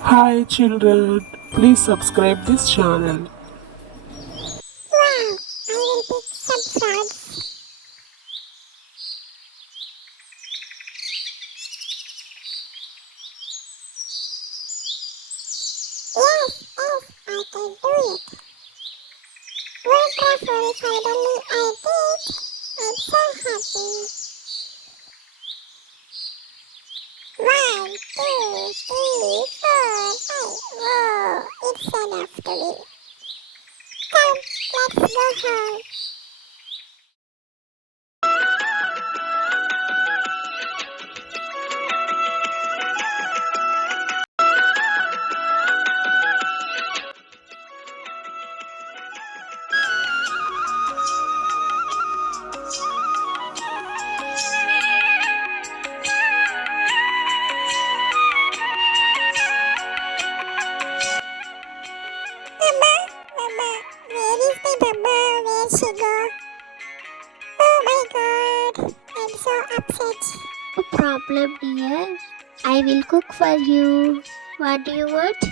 Hi children, please subscribe this channel. Wow, I will pick some prawns. Yes, I can do it. Wonderful, finally I did. I'm so happy. One, two, three, four, five. Whoa, it's enough to me. Come, let's go home. Mama, where is my mama? Where she go? Oh my god, I'm so upset. No problem, dear. I will cook for you. What do you want?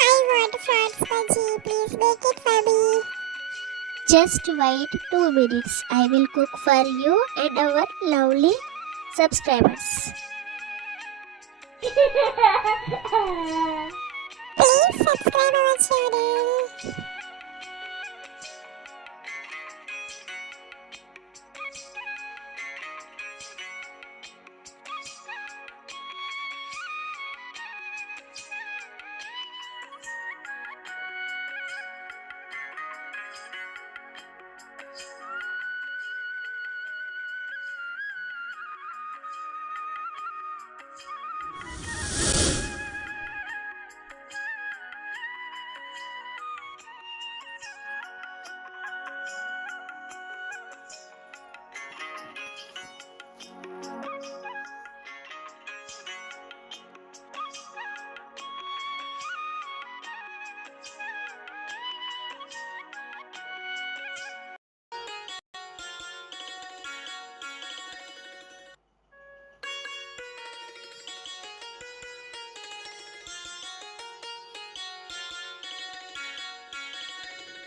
I want prawns bajji. Please make it for me. Just wait 2 minutes. I will cook for you and our lovely subscribers. Please subscribe our channel.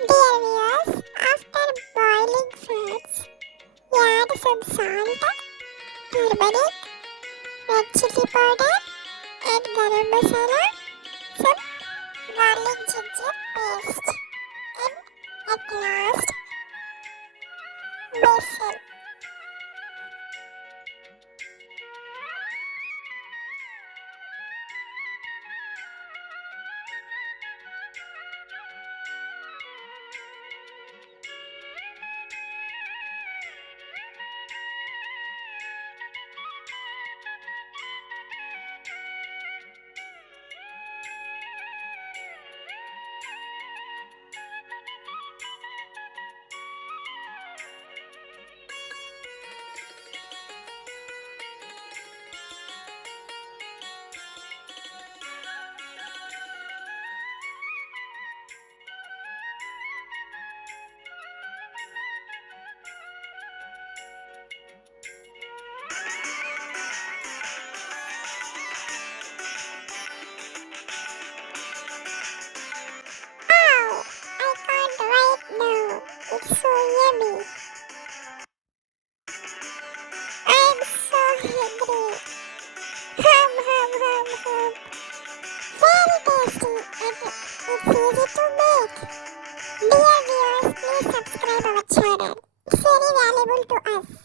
Dear viewers, after boiling fats, add some salt, turmeric, red chilli powder, and garam masala, some garlic ginger paste, and at last, basil. Oh, I can't wait now. It's so yummy. I'm so hungry. Hum. Very tasty and it's easy to make. Dear viewers, please subscribe our channel. It's very valuable to us.